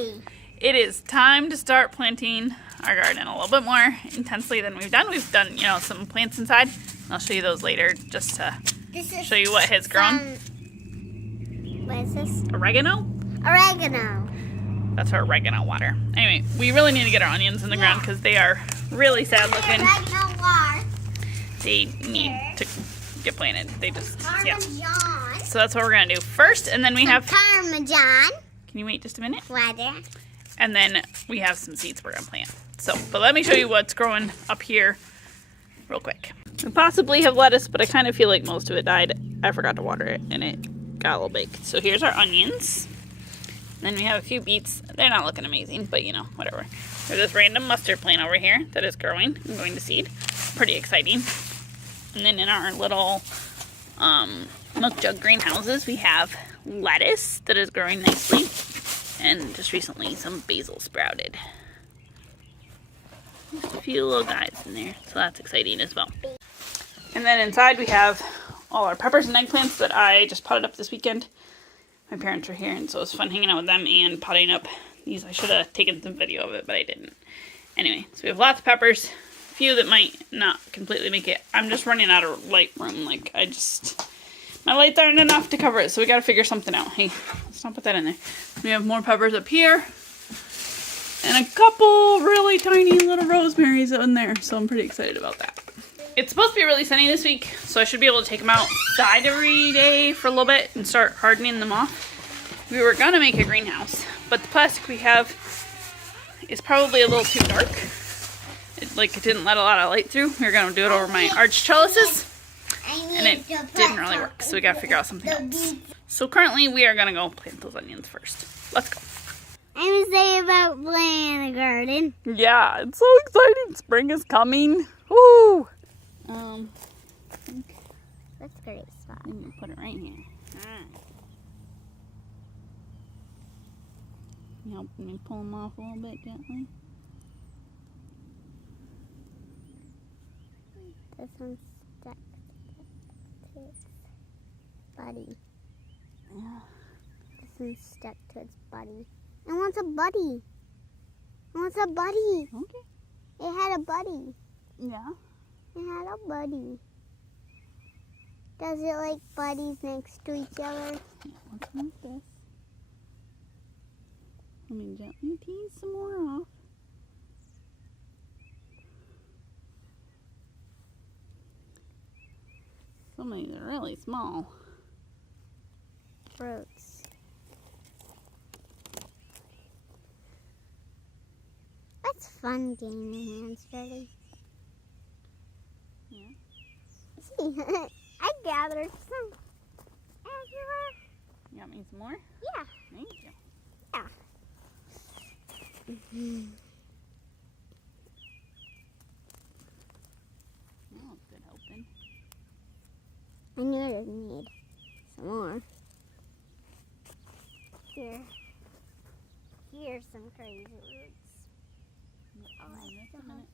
ready. It is time to start planting our garden a little bit more intensely than we've done. We've done, you know, some plants inside. I'll show you those later just to show you what has grown. What is this? Oregano? Oregano. That's our oregano water. Anyway, we really need to get our onions in the ground because they are really sad looking. Oregano water. They need to get planted. They just, yeah. Parmesan. So that's what we're going to do first. And then we have... Parmesan. Can you wait just a minute? Water. And then we have some seeds we're going to plant. So, but let me show you what's growing up here real quick. We possibly have lettuce, but I kind of feel like most of it died. I forgot to water it, and it got a little baked. So here's our onions. Then we have a few beets. They're not looking amazing, but you know, whatever. There's this random mustard plant over here that is growing and going to seed. Pretty exciting. And then in our little milk jug greenhouses, we have lettuce that is growing nicely. And just recently, some basil sprouted. Just a few little guys in there, so that's exciting as well. And then inside we have all our peppers and eggplants that I just potted up this weekend. My parents were here, and so it was fun hanging out with them and potting up these. I should have taken some video of it, but I didn't. Anyway, so we have lots of peppers. A few that might not completely make it. I'm just running out of light room. Like, my lights aren't enough to cover it, so we gotta figure something out. Hey, let's not put that in there. We have more peppers up here. And a couple really tiny little rosemaries in there, so I'm pretty excited about that. It's supposed to be really sunny this week, so I should be able to take them outside every day for a little bit and start hardening them off. We were gonna make a greenhouse, but the plastic we have is probably a little too dark. It didn't let a lot of light through. We were gonna do it over my arch trellises, and it didn't really work, so we gotta figure out something else. So currently we are gonna go plant those onions first. Let's go. I'm excited about planting a garden. Yeah, it's so exciting. Spring is coming. Woo! That's a great spot. I'm gonna put it right here. Alright. You help me pull them off a little bit gently. This one's stuck to its body. Yeah. This one's stuck to its body. It wants a buddy. It wants a buddy. Okay. It had a buddy. Yeah. It had a buddy. Does it like buddies next to each other? Let's move this. Let me gently tease some more off. Some of these are really small. Fruits. That's fun getting your hands dirty. Yeah. See, I gathered some everywhere. You got me some more? Yeah. Thank you. Yeah. Oh, good helping. I knew I'd need some more. Here's some crazy roots. Just a minute.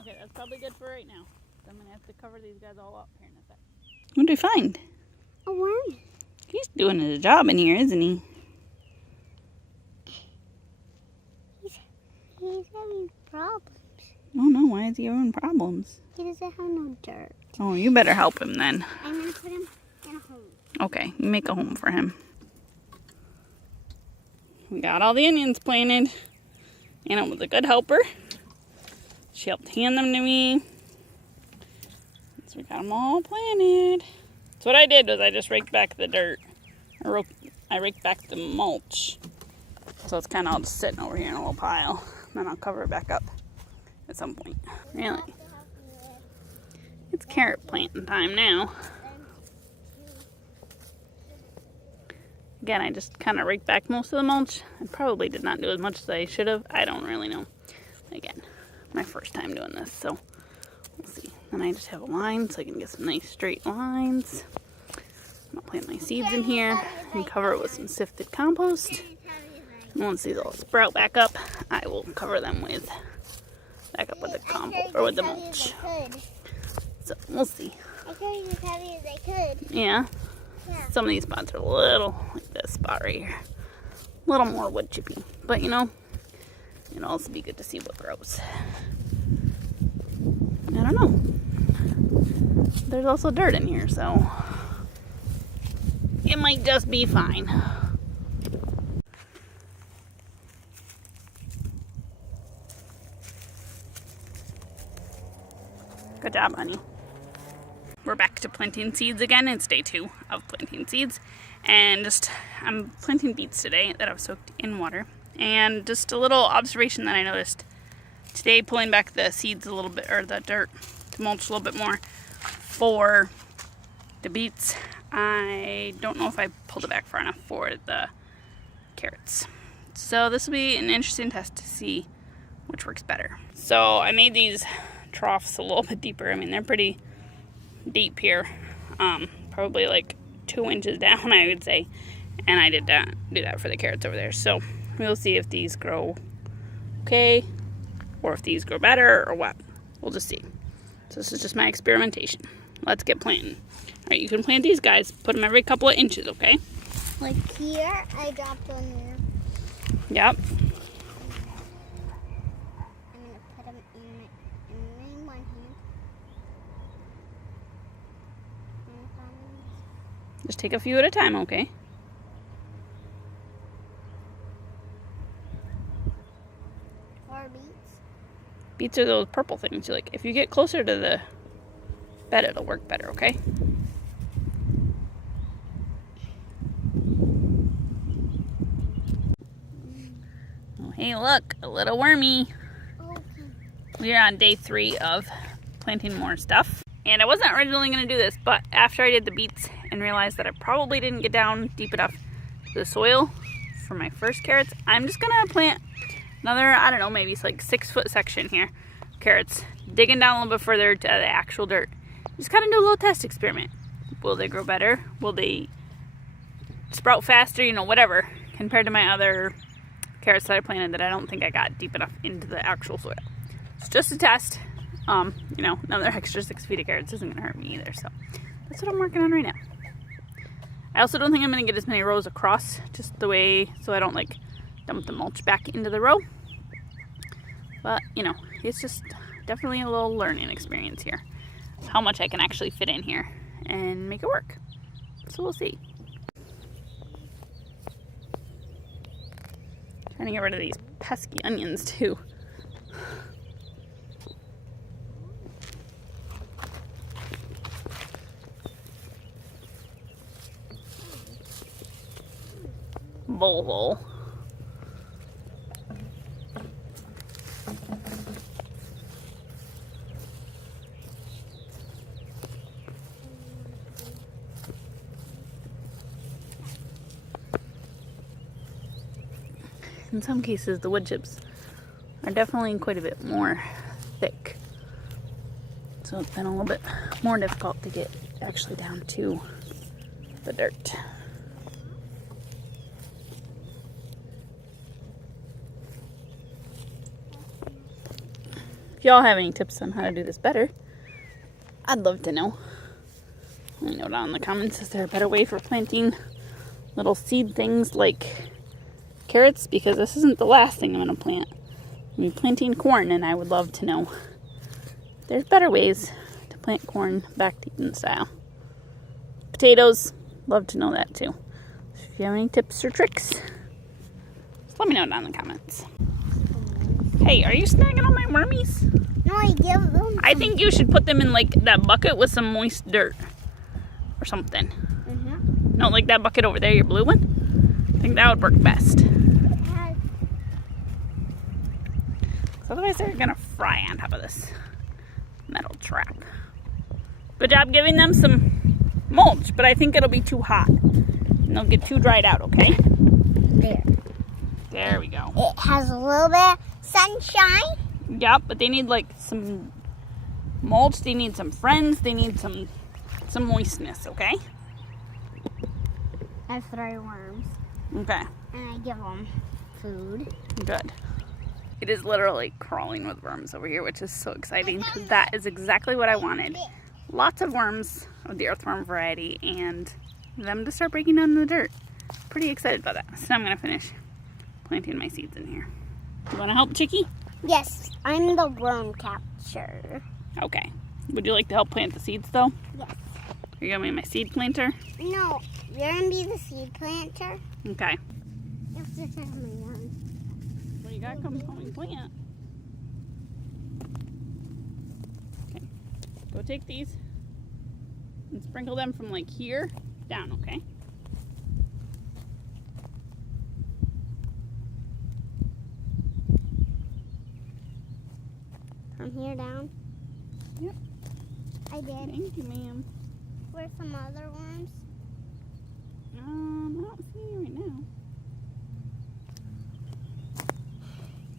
Okay, that's probably good for right now. So I'm going to have to cover these guys all up here in a sec. What did we find? A worm. He's doing his job in here, isn't he? He's having problems. Oh no, why is he having problems? He doesn't have no dirt. Oh, you better help him then. I'm going to put him in a home. Okay, you make a home for him. We got all the onions planted. Anna was a good helper. She helped hand them to me. So we got them all planted. So what I did was I just raked back the dirt. I raked back the mulch. So it's kind of all just sitting over here in a little pile. Then I'll cover it back up at some point. Really? It's carrot planting time now. Again, I just kind of raked back most of the mulch. I probably did not do as much as I should have. I don't really know. Again, my first time doing this, so we'll see. Then I just have a line so I can get some nice straight lines. I'm going to plant my seeds in here and cover it with some sifted compost. And once these all sprout back up, I will cover them back up with the compost or with the mulch. So we'll see. I tried as heavy as I could. Yeah. Yeah. Some of these spots are a little, like this spot right here, a little more wood chippy. But you know, it'll also be good to see what grows. I don't know. There's also dirt in here, so it might just be fine. Good job, honey. We're back to planting seeds again. It's day 2 of planting seeds. And I'm planting beets today that I've soaked in water. And just a little observation that I noticed today, pulling back the seeds a little bit, or the dirt to mulch a little bit more for the beets. I don't know if I pulled it back far enough for the carrots. So this will be an interesting test to see which works better. So I made these troughs a little bit deeper. I mean, they're pretty deep here, probably like 2 inches down, I would say. And I did do that for the carrots over there. So we'll see if these grow okay, or if these grow better, or what. We'll just see. So this is just my experimentation. Let's get planting. All right, you can plant these guys. Put them every couple of inches, okay? Like here, I dropped one there. Yep. I'm gonna put them in one hand. Just take a few at a time, okay? Or beets. Beets are those purple things. Like, if you get closer to the bed, it'll work better, okay? Oh, hey, look, a little wormy. Okay. We are on day 3 of planting more stuff. And I wasn't originally going to do this, but after I did the beets and realized that I probably didn't get down deep enough to the soil for my first carrots, I'm just going to plant another, I don't know, maybe it's like 6-foot section here. Carrots, digging down a little bit further to the actual dirt. Just kind of do a little test experiment. Will they grow better? Will they sprout faster? You know, whatever, compared to my other carrots that I planted that I don't think I got deep enough into the actual soil. It's just a test. You know, another extra 6 feet of carrots isn't going to hurt me either, so that's what I'm working on right now. I also don't think I'm going to get as many rows across, just the way, so I don't like dump the mulch back into the row. But, you know, it's just definitely a little learning experience here. How much I can actually fit in here and make it work. So we'll see. Trying to get rid of these pesky onions too. Bowl. In some cases, the wood chips are definitely quite a bit more thick. So it's been a little bit more difficult to get actually down to the dirt. If y'all have any tips on how to do this better, I'd love to know. Let me know down in the comments, is there a better way for planting little seed things like carrots? Because this isn't the last thing I'm going to plant. I'm going to be planting corn, and I would love to know if there's better ways to plant corn back to Eden style. Potatoes, love to know that too. So if you have any tips or tricks, just let me know down in the comments. Hey, are you snagging on my wormies? No, I give them. I think you should put them in like that bucket with some moist dirt or something. Mm-hmm. No, like that bucket over there, your blue one. I think that would work best. Otherwise they're gonna fry on top of this metal trap. Good job giving them some mulch, but I think it'll be too hot. And they'll get too dried out, okay? There we go. It has a little bit of sunshine. Yep, but they need like some mulch, they need some friends, they need some moistness, okay? I have 3 worms. Okay. And I give them food. Good. It is literally crawling with worms over here, which is so exciting because that is exactly what I wanted. Lots of worms of the earthworm variety and them to start breaking down in the dirt. Pretty excited about that. So now I'm going to finish planting my seeds in here. You want to help, Chicky? Yes, I'm the worm catcher. Okay. Would you like to help plant the seeds, though? Yes. Are you going to be my seed planter? No, you're going to be the seed planter. Okay. You have to tell me one. Well, you got to come home and plant. Okay. Go take these and sprinkle them from like here down, okay? From here down? Yep. I did. Thank you, ma'am. Where's some other worms? I don't see any right now.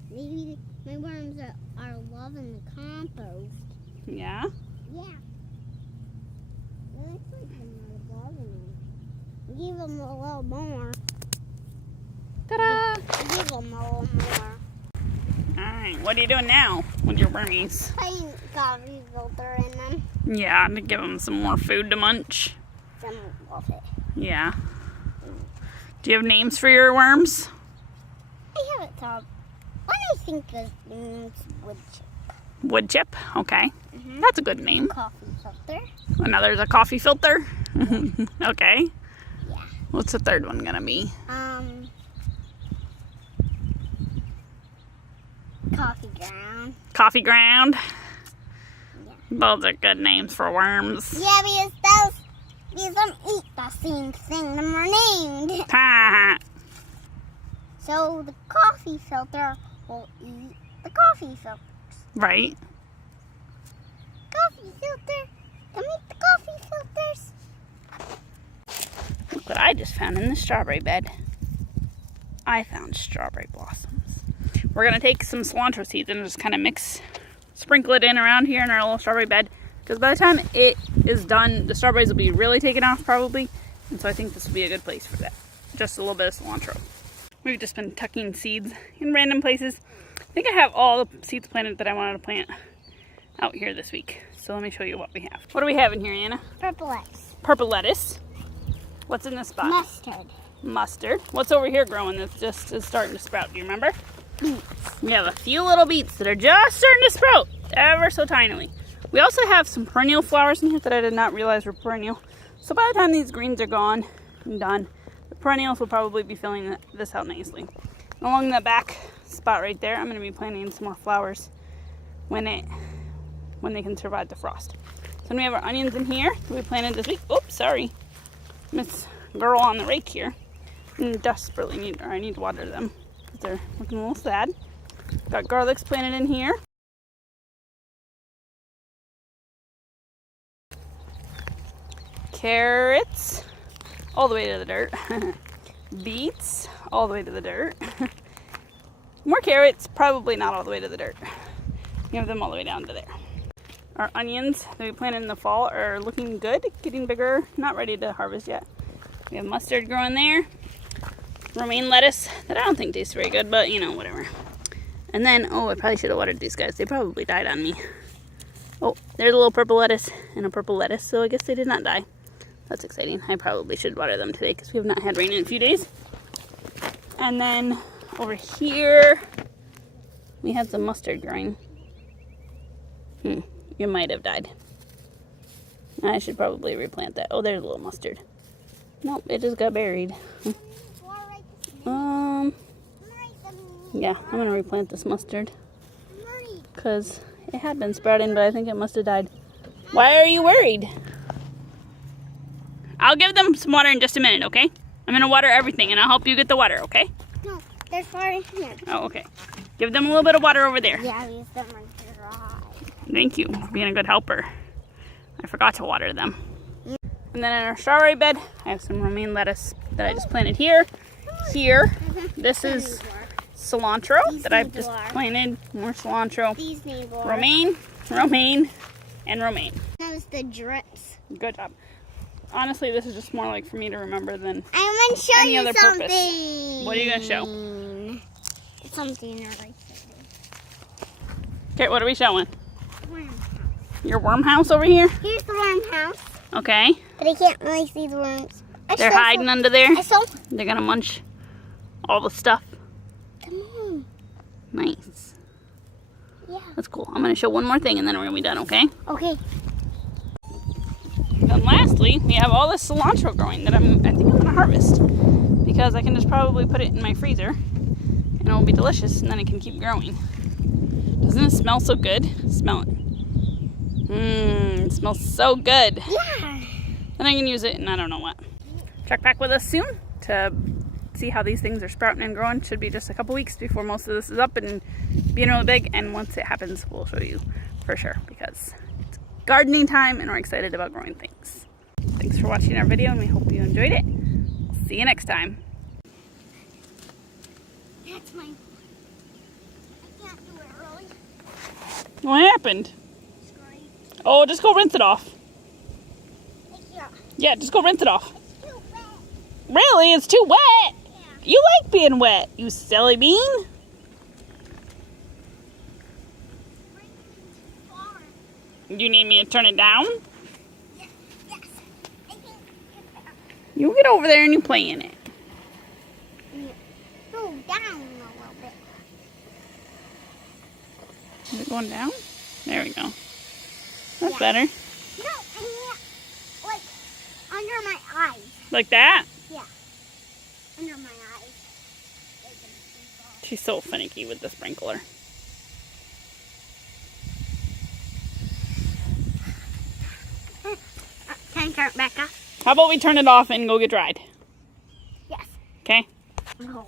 Maybe my worms are loving the compost. Yeah? Yeah. It looks like they're not loving it. Give them a little more. Ta-da! Give them a little more. Alright, what are you doing now with your wormies? Putting coffee filter in them. Yeah, to give them some more food to munch. Some of it. Yeah. Do you have names for your worms? I have it called. What I think is name's wood chip. Wood chip? Okay. That's a good name. Coffee filter. Another's a coffee filter? Okay. Yeah. What's the third one gonna be? Coffee ground. Coffee ground? Yeah. Those are good names for worms. Yeah, because them eat the same thing and we're named. Ha! So the coffee filter will eat the coffee filters. Right? Coffee filter, come eat the coffee filters. Look what I just found in the strawberry bed. I found strawberry blossoms. We're going to take some cilantro seeds and just kind of sprinkle it in around here in our little strawberry bed. Because by the time it is done, the strawberries will be really taken off probably. And so I think this will be a good place for that. Just a little bit of cilantro. We've just been tucking seeds in random places. I think I have all the seeds planted that I wanted to plant out here this week. So let me show you what we have. What do we have in here, Anna? Purple lettuce. Purple lettuce. What's in this spot? Mustard. Mustard. What's over here growing that's just is starting to sprout? Do you remember? Beets. We have a few little beets that are just starting to sprout, ever so tinily. We also have some perennial flowers in here that I did not realize were perennial. So by the time these greens are gone and done, the perennials will probably be filling this out nicely. Along the back spot right there, I'm going to be planting some more flowers when they can survive the frost. So then we have our onions in here that we planted this week. Oops, sorry. Miss Girl on the rake here. And desperately I need to water them. They're looking a little sad. Got garlics planted in here. Carrots all the way to the dirt. Beets all the way to the dirt. More carrots, probably not all the way to the dirt. You have them all the way down to there. Our onions that we planted in the fall are looking good, getting bigger, not ready to harvest yet. We have mustard growing there. Romaine lettuce that I don't think tastes very good, but you know, whatever. And then, I probably should have watered these guys. They probably died on me. Oh, there's a little purple lettuce and a purple lettuce, so I guess they did not die. That's exciting. I probably should water them today because we have not had rain in a few days. And then over here, we had some mustard growing. You might have died. I should probably replant that. Oh, there's a little mustard. Nope, it just got buried. Yeah, I'm gonna replant this mustard because it had been sprouting, but I think it must have died. Why are you worried? I'll give them some water in just a minute, okay? I'm gonna water everything and I'll help you get the water, okay? No, there's water in here. Oh, okay. Give them a little bit of water over there. Yeah, these them are dry. Thank you for being a good helper. I forgot to water them. And then in our strawberry bed, I have some romaine lettuce that I just planted here. Here, this is cilantro that I've just planted. More cilantro. These need water. Romaine, romaine, and romaine. That was the drips. Good job. Honestly, this is just more like for me to remember than I want to show any you other something. purpose. What are you going to show? Something right there. Okay, what are we showing? Worm house. Your worm house over here? Here's the worm house. Okay. But I can't really see the worms. They're hiding under there. I saw. They're going to munch all the stuff. Nice. Yeah. That's cool. I'm going to show one more thing and then we're going to be done, okay? Okay. And lastly, we have all this cilantro growing that I think I'm going to harvest. Because I can just probably put it in my freezer and it will be delicious and then it can keep growing. Doesn't it smell so good? Smell it. It smells so good. Yeah. Then I can use it and I don't know what. Check back with us soon to see how these things are sprouting and growing. Should be just a couple weeks before most of this is up and being really big. And once it happens, we'll show you for sure because it's gardening time and we're excited about growing things. Thanks for watching our video and we hope you enjoyed it. We'll see you next time. That's my... I can't do it early. What happened? Oh, just go rinse it off. Yeah, just go rinse it off. It's too wet. Really? It's too wet? Yeah. You like being wet, you silly bean. You need me to turn it down? Yes. I think it's better. You get over there and you play in it. Go down a little bit. Is it going down? There we go. That's Yeah. better. No, I mean, like, under my eyes. Like that? Yeah. Under my eyes. She's so finicky with the sprinkler. Can I turn it back up? How about we turn it off and go get dried? Yes. Okay? No.